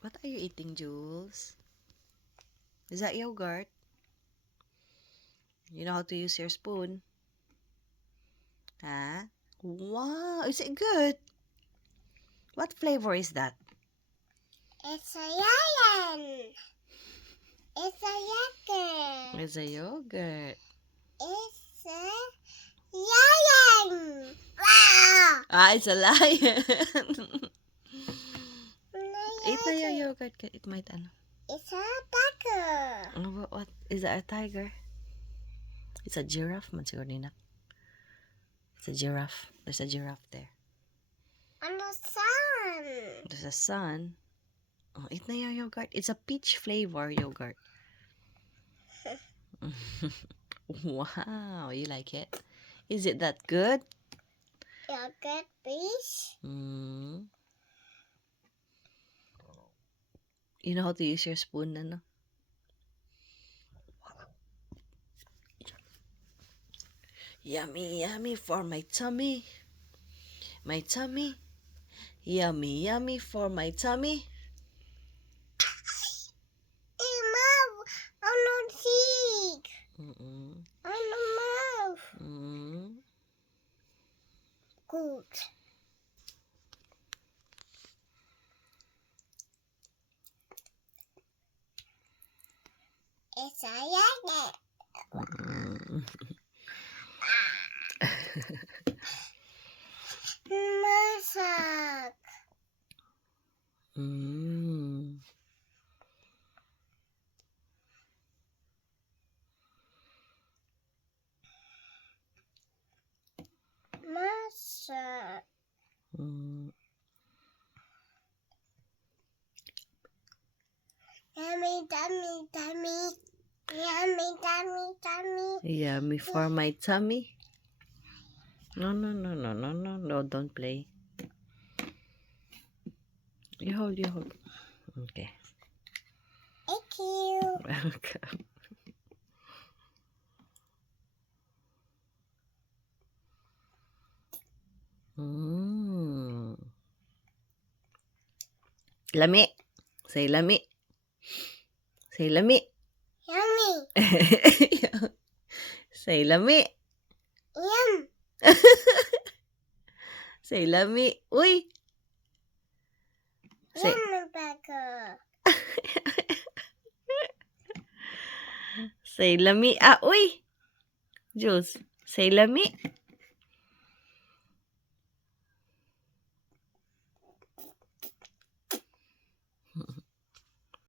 What are you eating, Jules? Is that yogurt? You know how to use your spoon? Huh? Wow, is it good? What flavor is that? It's a lion. It's a yogurt. It's a yogurt. It's a lion. Wow. Ah, it's a lion. Eat na yung Lion. yogurt. It might ano. It's a tiger. What? Is that a tiger? It's a giraffe. Man siguro nina. It's a giraffe. There's a giraffe there. And the sun. There's a sun. Oh, eat na yung yogurt. It's a peach flavor yogurt. Wow, you like it? Is it that good? Yogurt, please. Mm. You know how to use your spoon, ano? Yummy, yummy for my tummy. My tummy. Yummy, yummy for my tummy. Hey, Mom. On the cheek. Mm-mm. On the mouth. Mm. Good. It's a yogurt. Mm. Masak. Mm. Masak. Mm. Yummy, tummy, tummy. Yummy, tummy, tummy. Yummy for my tummy. No, no, no, no, no, no, no, don't play. You hold, you hold. Okay. Thank you. Welcome. Mm. Lami. Say lami. Say lami. Yummy. Say lami. Yum. Say lami. Uy. Say. Yummy burger. Say lami. Ah, uy. Jules. Say lami.